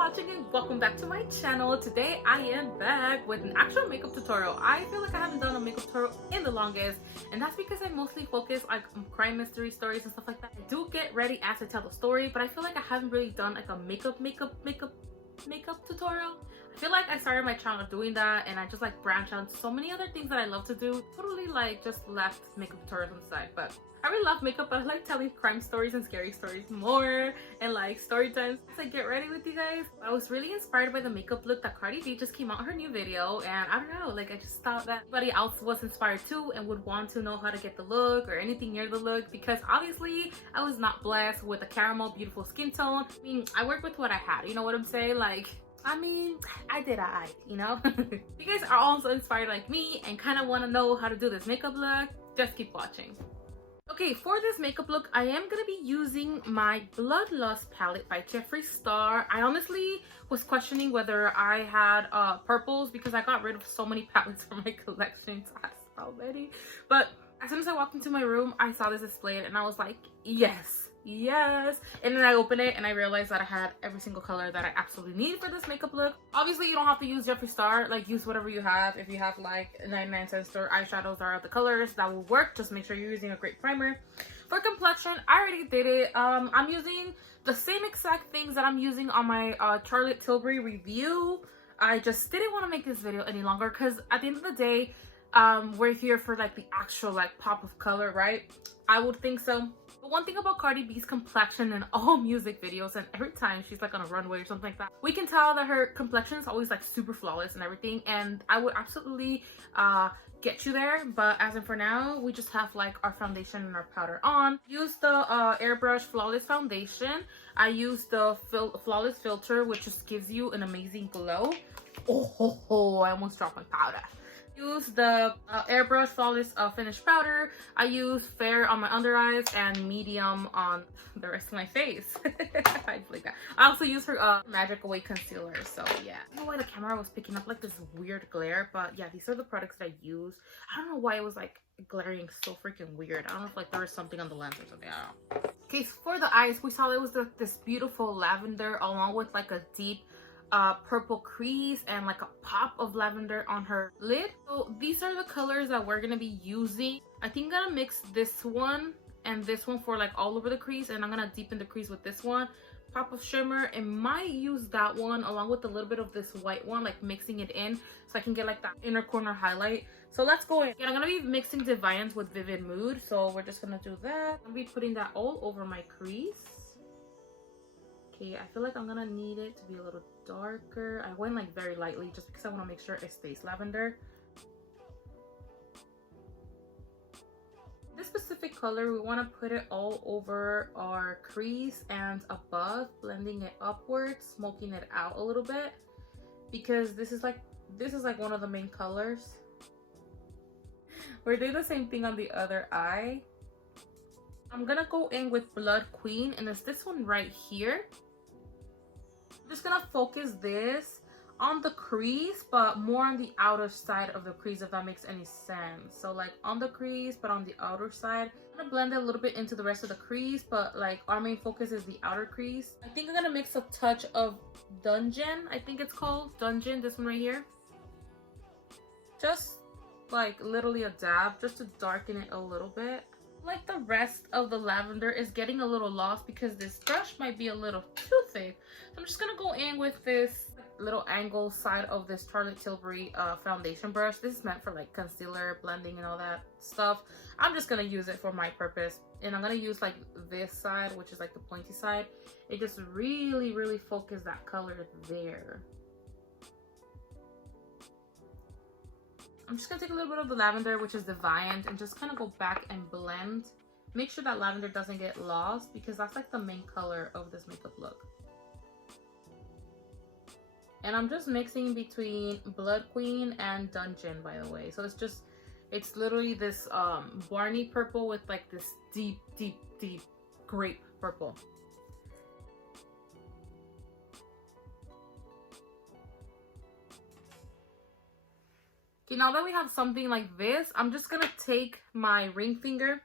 watching and welcome back to my channel. Today I am back with an actual makeup tutorial. I feel like I haven't done a makeup tutorial in the longest, and that's because I mostly focus on crime mystery stories and stuff like that. I do get ready as I tell the story, but I feel like I haven't really done like a makeup tutorial. I feel like I started my channel doing that and I just like branched out so many other things that I love to do. Totally like just left makeup tutorials on the side, but I really love makeup, but I like telling crime stories and scary stories more, and like story times. So get ready with you guys. I was really inspired by the makeup look that Cardi B just came out her new video, and I don't know, like I just thought that anybody else was inspired too and would want to know how to get the look or anything near the look, because obviously I was not blessed with a caramel beautiful skin tone. I mean, I worked with what I had, you know what I'm saying? Like, I mean, I did alright, you know? If you guys are also inspired like me and kind of want to know how to do this makeup look, just keep watching. Okay, for this makeup look, I am going to be using my Bloodlust palette by Jeffree Star. I honestly was questioning whether I had purples because I got rid of so many palettes from my collection already. But as soon as I walked into my room, I saw this displayed and I was like, yes. Yes. And then I opened it and I realized that I had every single color that I absolutely need for this makeup look. Obviously you don't have to use Jeffree Star, like use whatever you have. If you have like 99-cent store eyeshadows are the colors that will work, just make sure you're using a great primer. For complexion, I already did it. I'm using the same exact things that I'm using on my Charlotte Tilbury review. I just didn't want to make this video any longer because at the end of the day, we're here for like the actual like pop of color, right? I would think so. But one thing about Cardi B's complexion in all music videos, and every time she's like on a runway or something like that, we can tell that her complexion is always like super flawless and everything, and I would absolutely get you there. But as in for now, we just have like our foundation and our powder on. Use the Airbrush Flawless Foundation. I use the Flawless Filter, which just gives you an amazing glow. Oh, I almost dropped my powder. Use the Airbrush Flawless Finish Powder. I use fair on my under eyes and medium on the rest of my face. I like that. I also use her Magic Away Concealer. So yeah, I don't know why the camera was picking up like this weird glare, but yeah, these are the products that I use. I don't know why it was like glaring so freaking weird. I don't know if like there was something on the lens or something. I don't know. Okay, so for the eyes, we saw it was this beautiful lavender along with like a deep purple crease and like a pop of lavender on her lid. So these are the colors that we're gonna be using. I think I'm gonna mix this one and this one for like all over the crease, and I'm gonna deepen the crease with this one. Pop of shimmer, and might use that one along with a little bit of this white one, like mixing it in so I can get like that inner corner highlight. So let's go in. And I'm gonna be mixing Deviance with Vivid Mood, so we're just gonna do that. I'm gonna be putting that all over my crease. Okay, I feel like I'm gonna need it to be a little darker. I went like very lightly just because I want to make sure it stays lavender. This specific color, we want to put it all over our crease and above, blending it upwards, smoking it out a little bit, because this is like one of the main colors. We're doing the same thing on the other eye. I'm gonna go in with Blood Queen, and it's this one right here. I'm just gonna focus this on the crease, but more on the outer side of the crease, if that makes any sense. So like on the crease, but on the outer side. I'm gonna blend it a little bit into the rest of the crease, but like our main focus is the outer crease. I think I'm gonna mix a touch of Dungeon. I think it's called Dungeon, this one right here. Just like literally a dab, just to darken it a little bit. Like the rest of the lavender is getting a little lost because this brush might be a little too thick. So I'm just gonna go in with this little angle side of this Charlotte Tilbury foundation brush. This is meant for like concealer, blending, and all that stuff. I'm just gonna use it for my purpose, and I'm gonna use like this side, which is like the pointy side. It just really focuses that color there. I'm just gonna take a little bit of the lavender, which is Deviant, and just kind of go back and blend. Make sure that lavender doesn't get lost, because that's like the main color of this makeup look. And I'm just mixing between Blood Queen and Dungeon, by the way. So it's literally this Barney purple with like this deep grape purple. Okay, now that we have something like this, I'm just gonna take my ring finger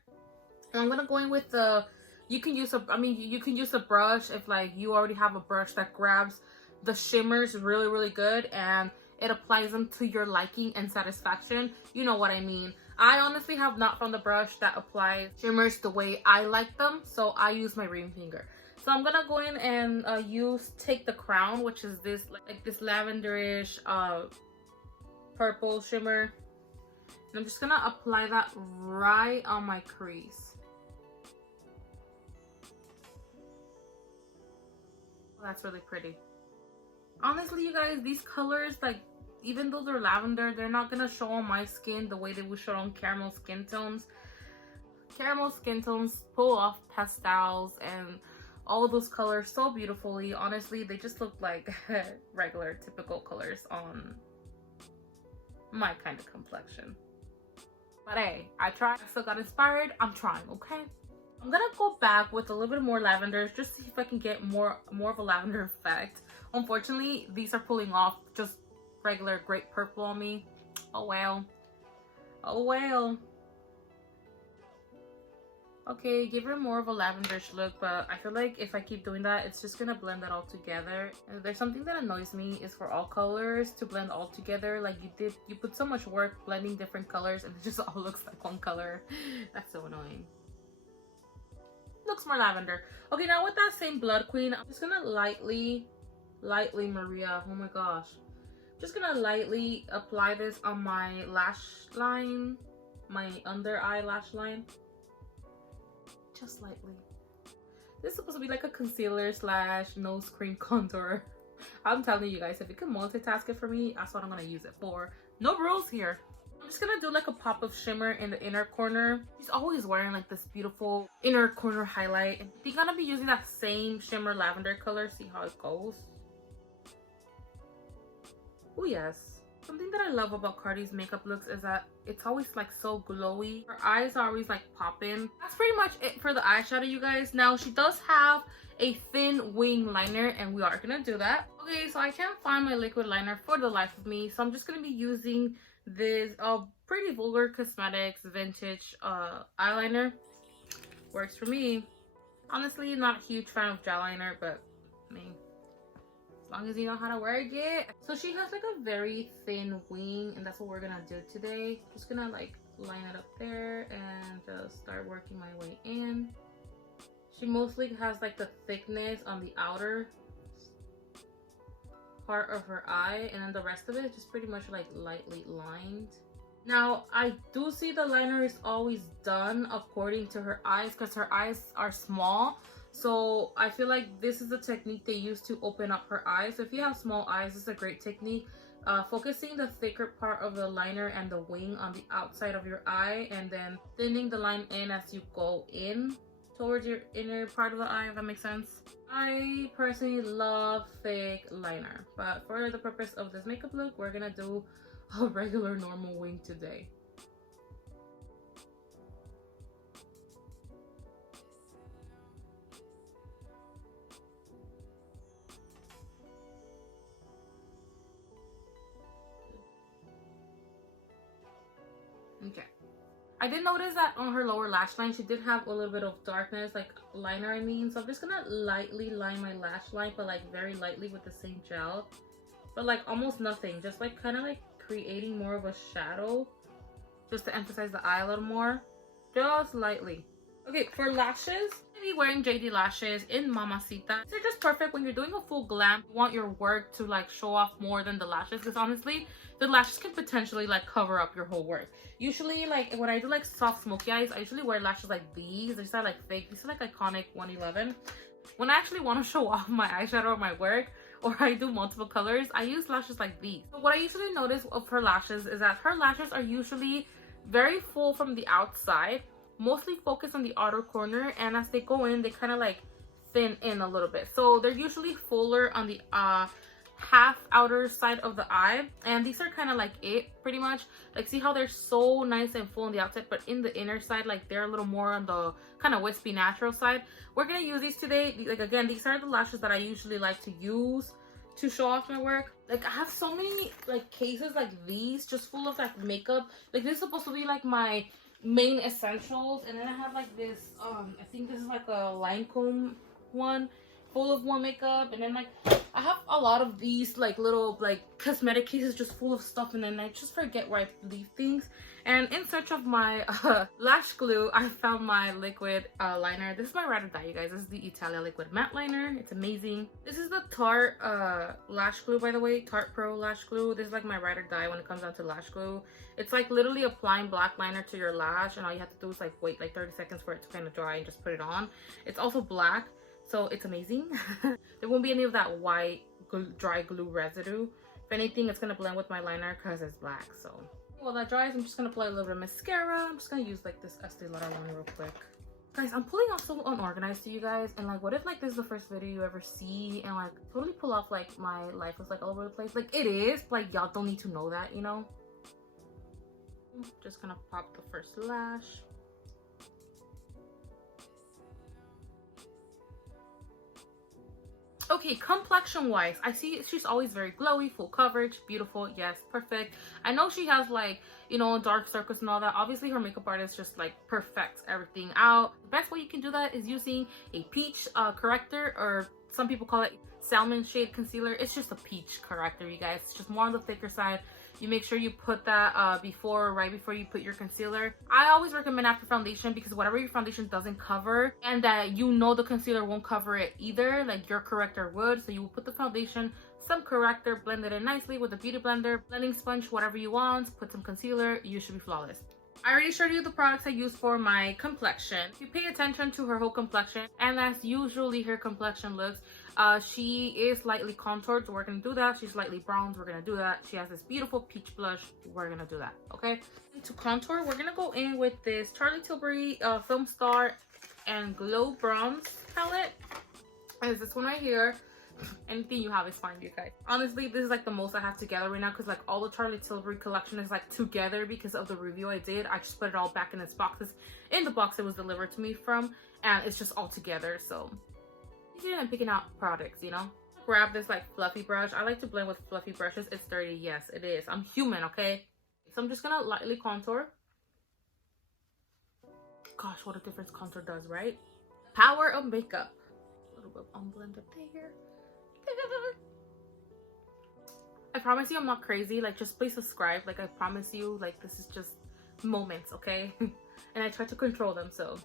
and I'm gonna go in with the, you can use a brush if like you already have a brush that grabs the shimmers really, really good, and it applies them to your liking and satisfaction. You know what I mean. I honestly have not found a brush that applies shimmers the way I like them, so I use my ring finger. So I'm gonna go in and take the crown, which is this like this lavenderish purple shimmer, and I'm just gonna apply that right on my crease. That's really pretty. Honestly, you guys, these colors, like, even though they're lavender, they're not gonna show on my skin the way they would show on caramel skin tones. Caramel skin tones pull off pastels and all those colors so beautifully. Honestly, they just look like regular, typical colors on my kind of complexion. But hey, I tried, I still got inspired. I'm trying, okay? I'm gonna go back with a little bit more lavender just to see if I can get more of a lavender effect. Unfortunately, these are pulling off just regular grape purple on me. Oh well. Oh well. Okay, give her more of a lavenderish look, but I feel like if I keep doing that, it's just gonna blend that all together. And there's something that annoys me is for all colors to blend all together. Like you put so much work blending different colors and it just all looks like one color. That's so annoying. Looks more lavender. Okay, now with that same blood queen, I'm just gonna lightly Maria, oh my gosh, just gonna lightly apply this on my lash line, my under eye lash line, just lightly. This is supposed to be like a concealer slash nose cream contour. I'm telling you guys, if you can multitask it for me, that's what I'm gonna use it for. No rules here. I'm just gonna do like a pop of shimmer in the inner corner. She's always wearing like this beautiful inner corner highlight. And you're gonna be using that same shimmer lavender color. See how it goes. Oh yes. Something that I love about Cardi's makeup looks is that it's always like so glowy. Her eyes are always like popping. That's pretty much it for the eyeshadow, you guys. Now she does have a thin wing liner and we are gonna do that. Okay, so I can't find my liquid liner for the life of me, so I'm just gonna be using this Pretty Vulgar Cosmetics vintage eyeliner. Works for me. Honestly, not a huge fan of gel liner, but I mean, as long as you know how to work it. So she has like a very thin wing, and that's what we're gonna do today. Just gonna like line it up there and just start working my way in. She mostly has like the thickness on the outer part of her eye, and then the rest of it is just pretty much like lightly lined. Now I do see the liner is always done according to her eyes because her eyes are small. So I feel like this is the technique they use to open up her eyes. So if you have small eyes, this is a great technique. Focusing the thicker part of the liner and the wing on the outside of your eye, and then thinning the line in as you go in towards your inner part of the eye, if that makes sense. I personally love thick liner, but for the purpose of this makeup look, we're gonna do a regular normal wing today. Okay. I did notice that on her lower lash line, she did have a little bit of darkness, like liner I mean. So I'm just gonna lightly line my lash line, but like very lightly with the same gel. But like almost nothing, just like kind of like creating more of a shadow. Just to emphasize the eye a little more. Just lightly. Okay, for lashes, I'm gonna be wearing JD lashes in Mamacita. They're just perfect when you're doing a full glam. You want your work to like show off more than the lashes, because honestly, the lashes can potentially like cover up your whole work. Usually, like when I do like soft smoky eyes, I usually wear lashes like these. These are like fake. These are like iconic 111. When I actually want to show off my eyeshadow or my work, or I do multiple colors, I use lashes like these. So what I usually notice of her lashes is that her lashes are usually very full from the outside, mostly focused on the outer corner, and as they go in, they kind of like thin in a little bit. So they're usually fuller on the half outer side of the eye, and these are kind of like it pretty much. Like, see how they're so nice and full on the outside, but in the inner side, like they're a little more on the kind of wispy natural side. We're gonna use these today. Like, again, these are the lashes that I usually like to use to show off my work. Like, I have so many like cases like these just full of like makeup. Like, this is supposed to be like my main essentials, and then I have like this I think this is like a line comb one full of more makeup. And then like I have a lot of these like little like cosmetic cases just full of stuff, and then I just forget where I leave things. And in search of my lash glue, I found my liquid liner. This is my ride or die, you guys. This is the Italia liquid matte liner. It's amazing. This is the Tarte lash glue, by the way. Tarte Pro lash glue. This is like my ride or die when it comes down to lash glue. It's like literally applying black liner to your lash, and all you have to do is like wait like 30 seconds for it to kind of dry and just put it on. It's also black, so it's amazing. There won't be any of that white dry glue residue. If anything, it's gonna blend with my liner because it's black. So while that dries, I'm just gonna apply a little bit of mascara. I'm just gonna use like this Estee Lauder one real quick. Guys, I'm pulling off so unorganized to you guys, and like what if like this is the first video you ever see and like totally pull off like my life was like all over the place. Like it is, but like y'all don't need to know that, you know. Just gonna pop the first lash. Okay, complexion wise, I see she's always very glowy, full coverage, beautiful, yes, perfect. I know she has like, you know, dark circles and all that. Obviously her makeup artist just like perfects everything out. The best way you can do that is using a peach corrector, or some people call it salmon shade concealer. It's just a peach corrector, you guys. It's just more on the thicker side. You make sure you put that right before you put your concealer. I always recommend after foundation, because whatever your foundation doesn't cover, and that you know the concealer won't cover it either, like your corrector would. So you will put the foundation, some corrector, blend it in nicely with a beauty blender, blending sponge, whatever you want, put some concealer, you should be flawless. I already showed you the products I use for my complexion. If you pay attention to her whole complexion, and that's usually her complexion looks, she is lightly contoured, so we're gonna do that. She's lightly bronzed, we're gonna do that. She has this beautiful peach blush, we're gonna do that, okay? To contour, we're gonna go in with this Charlotte Tilbury Film Star and Glow Bronze palette. And it's this one right here. Anything you have is fine, you guys. Honestly, this is like the most I have together right now, because like all the Charlotte Tilbury collection is like together because of the review I did. I just put it all back in its boxes, in the box it was delivered to me from, and it's just all together. So easier than picking out products, you know. Grab this like fluffy brush. I like to blend with fluffy brushes. It's dirty, yes it is. I'm human, okay? So I'm just gonna lightly contour. Gosh, what a difference contour does, right? Power of makeup. A little bit unblended there. I promise you I'm not crazy. Like, just please subscribe. Like, I promise you, like, this is just moments, okay? And I try to control them. So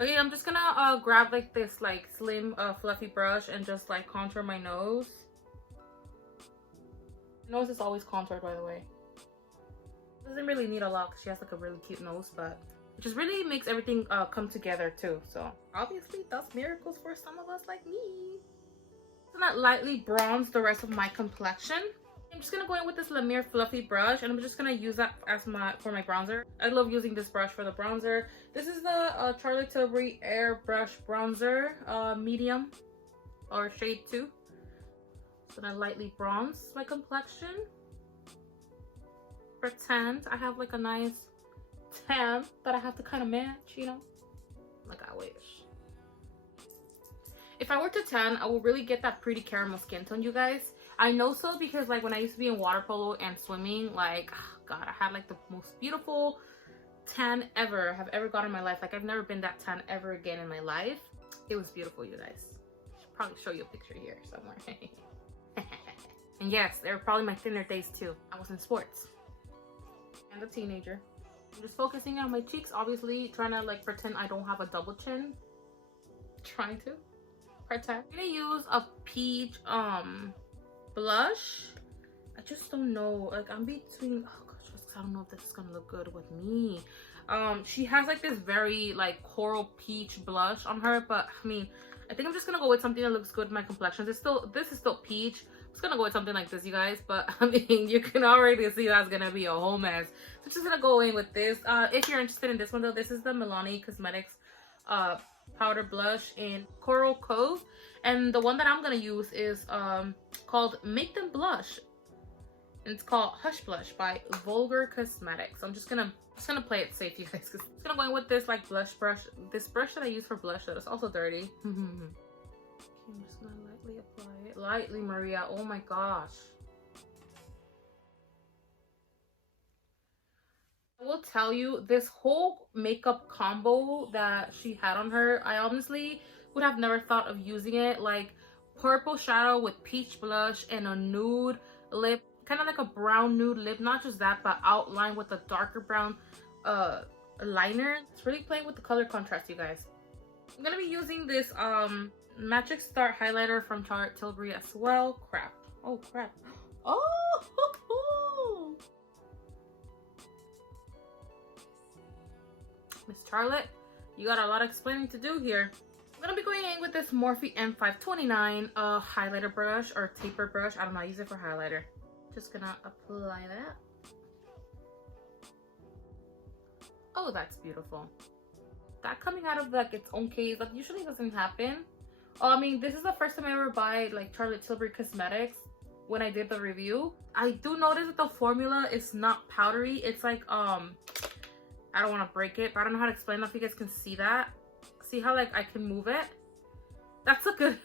okay, I'm just gonna grab like this like slim fluffy brush and just like contour my nose. My nose is always contoured, by the way. Doesn't really need a lot because she has like a really cute nose, but it just really makes everything come together too. So obviously that's miracles for some of us like me. I'm gonna lightly bronze the rest of my complexion. I'm just gonna go in with this Lavender fluffy brush, and I'm just gonna use that as for my bronzer. I love using this brush for the bronzer. This is the Charlotte Tilbury Airbrush Bronzer, medium, or shade 2. So I lightly bronze my complexion. Pretend I have like a nice tan that I have to kind of match, you know, like I wish. If I were to tan, I will really get that pretty caramel skin tone, you guys. I know so because like when I used to be in water polo and swimming, like, oh God, I had like the most beautiful tan ever have ever got in my life. Like, I've never been that tan ever again in my life. It was beautiful, you guys. I should probably show you a picture here somewhere. And yes, they were probably my thinner days too. I was in sports and a teenager. I'm just focusing on my cheeks, obviously trying to like pretend I don't have a double chin. Trying to pretend. I'm gonna use a peach blush. I just don't know, like I'm between, oh gosh, I don't know if this is gonna look good with me. She has like this very like coral peach blush on her, but I mean, I think I'm just gonna go with something that looks good in my complexion. This is still peach. I'm just gonna go with something like this, you guys, but I mean, you can already see that's gonna be a whole mess. So I'm just gonna go in with this. If you're interested in this one though, this is the Milani Cosmetics powder blush in Coral Cove, and the one that I'm gonna use is called Make Them Blush, and it's called Hush Blush by Vulgar Cosmetics. So I'm just gonna play it safe, you guys, because I'm gonna go in with this like blush brush, this brush that I use for blush that is also dirty. Okay, I'm just gonna lightly apply it. Lightly, Maria. Oh my gosh. I will tell you, this whole makeup combo that she had on her, I honestly would have never thought of using it. Like, purple shadow with peach blush and a nude lip, kind of like a brown nude lip. Not just that, but outlined with a darker brown liner. It's really playing with the color contrast, you guys. I'm gonna be using this Magic Star highlighter from Charlotte Tilbury as well. Crap. Oh crap. Oh Miss Charlotte, you got a lot of explaining to do here. I'm gonna be going in with this Morphe M529 highlighter brush or taper brush. I don't know, I use it for highlighter. Just gonna apply that. Oh, that's beautiful. That coming out of like its own case, that usually doesn't happen. Oh, I mean, this is the first time I ever buy like Charlotte Tilbury cosmetics. When I did the review, I do notice that the formula is not powdery. It's like I don't want to break it, but I don't know how to explain that if you guys can see that. See how like I can move it? That's a good,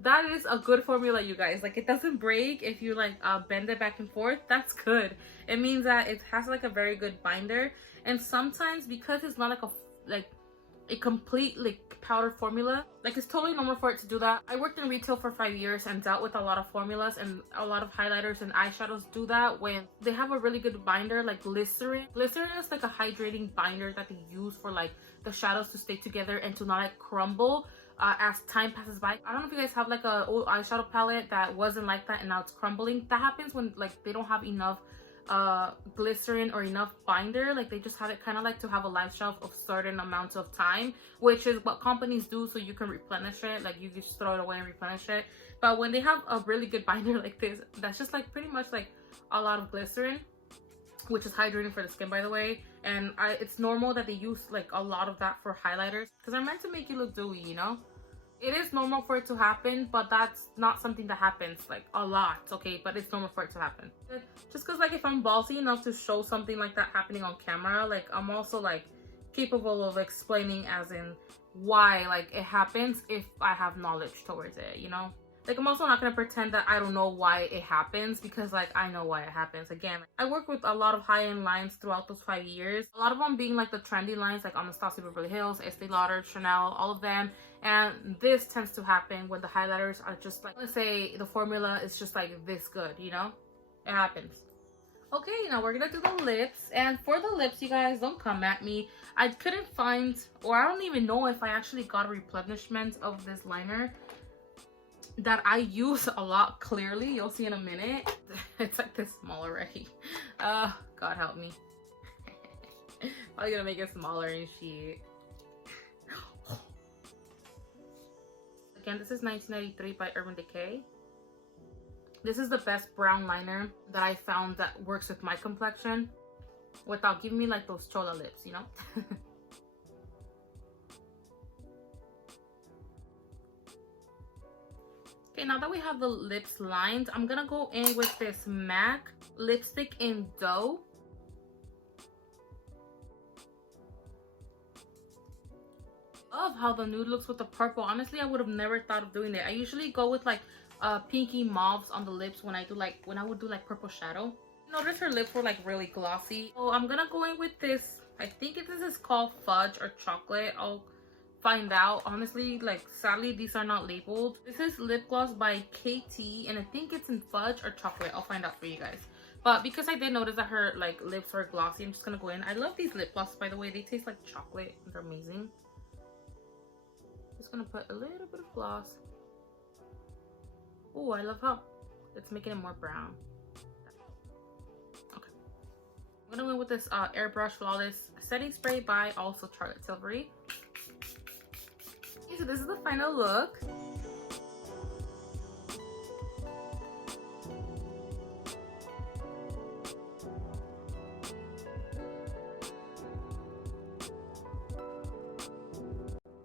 that is a good formula, you guys. Like, it doesn't break if you like bend it back and forth. That's good. It means that it has like a very good binder. And sometimes because it's not like a complete like powder formula, like it's totally normal for it to do that. I worked in retail for 5 years and dealt with a lot of formulas, and a lot of highlighters and eyeshadows do that when they have a really good binder, like glycerin. Glycerin is like a hydrating binder that they use for like the shadows to stay together and to not like crumble as time passes by. I don't know if you guys have like a old eyeshadow palette that wasn't like that and now it's crumbling. That happens when like they don't have enough glycerin or enough binder. Like they just have it kind of like to have a life shelf of certain amounts of time, which is what companies do so you can replenish it. Like you just throw it away and replenish it. But when they have a really good binder like this, that's just like pretty much like a lot of glycerin, which is hydrating for the skin, by the way. And it's normal that they use like a lot of that for highlighters because they're meant to make you look dewy, you know. It is normal for it to happen, but that's not something that happens like a lot, okay? But it's normal for it to happen. Just because like if I'm ballsy enough to show something like that happening on camera, like I'm also like capable of explaining as in why like it happens if I have knowledge towards it, you know? Like I'm also not gonna pretend that I don't know why it happens, because like I know why it happens. Again, I worked with a lot of high-end lines throughout those 5 years. A lot of them being like the trendy lines like Anastasia Beverly Hills, Estee Lauder, Chanel, all of them. And this tends to happen when the highlighters are just like, let's say the formula is just like this good, you know? It happens. Okay, now we're gonna do the lips. And for the lips, you guys, don't come at me. I couldn't find, or I don't even know if I actually got a replenishment of this liner that I use a lot. Clearly, you'll see in a minute. It's like this small already. God help me. I'm gonna make it smaller and shit. Again, this is 1993 by Urban Decay. This is the best brown liner that I found that works with my complexion without giving me like those chola lips, you know? Okay, now that we have the lips lined, I'm gonna go in with this MAC lipstick in Dough. Love how the nude looks with the purple. Honestly, I would have never thought of doing it. I usually go with like pinky mauves on the lips when I would do like purple shadow. Notice her lips were like really glossy. So I'm gonna go in with this. I think this is called Fudge or Chocolate. I'll find out. Honestly, like sadly these are not labeled. This is lip gloss by KT and I think it's in Fudge or Chocolate. I'll find out for you guys. But because I did notice that her like lips were glossy, I'm just gonna go in. I love these lip glosses, by the way. They taste like chocolate. They're amazing. Just gonna put a little bit of gloss. Oh, I love how it's making it more brown. Okay, I'm gonna go with this Airbrush Flawless setting spray by also Charlotte Tilbury. Okay, so this is the final look.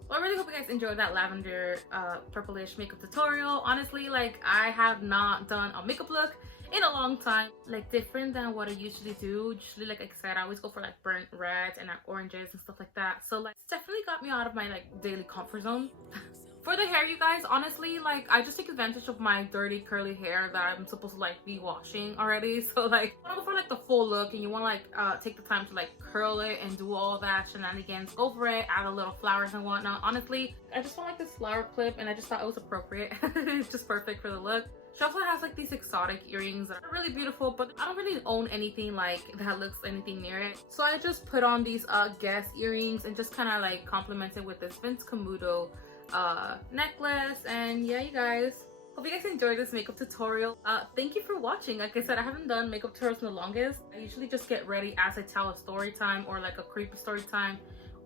I really hope you guys enjoyed that lavender purplish makeup tutorial. Honestly, like I have not done a makeup look in a long time, like different than what I usually do. Usually, like I said, I always go for like burnt reds and like oranges and stuff like that. So like it's definitely got me out of my like daily comfort zone. For the hair, you guys, honestly, like, I just take advantage of my dirty curly hair that I'm supposed to like be washing already. So like, I don't go for like the full look and you want to like take the time to like curl it and do all that shenanigans, go for it, add a little flowers and whatnot. Honestly, I just want like this flower clip and I just thought it was appropriate. It's just perfect for the look. She also has like these exotic earrings that are really beautiful, but I don't really own anything like that looks anything near it. So I just put on these Guess earrings and just kind of like complement it with this Vince Camuto necklace. And yeah, you guys, hope you guys enjoyed this makeup tutorial. Thank you for watching. Like I said, I haven't done makeup tutorials in the longest. I usually just get ready as I tell a story time or like a creepy story time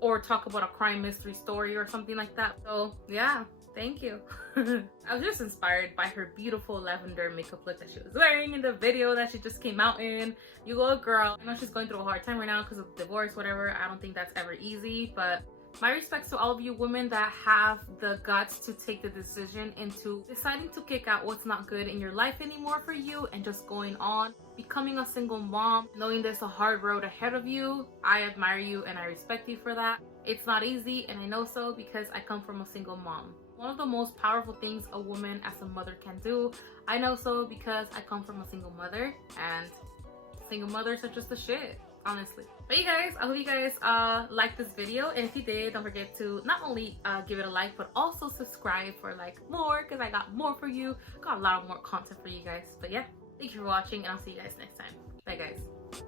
or talk about a crime mystery story or something like that. So yeah, thank you. I was just inspired by her beautiful lavender makeup look that she was wearing in the video that she just came out in. You go girl. I know she's going through a hard time right now because of divorce, whatever. I don't think that's ever easy, but my respects to all of you women that have the guts to take the decision into deciding to kick out what's not good in your life anymore for you and just going on, becoming a single mom, knowing there's a hard road ahead of you. I admire you and I respect you for that. It's not easy, and I know so because I come from a single mom. One of the most powerful things a woman as a mother can do. I know so because I come from a single mother, and single mothers are just the shit, honestly. But you guys, I hope you guys liked this video, and if you did, don't forget to not only give it a like but also subscribe for like more, because I got more for you. Got a lot of more content for you guys. But yeah, thank you for watching and I'll see you guys next time. Bye guys.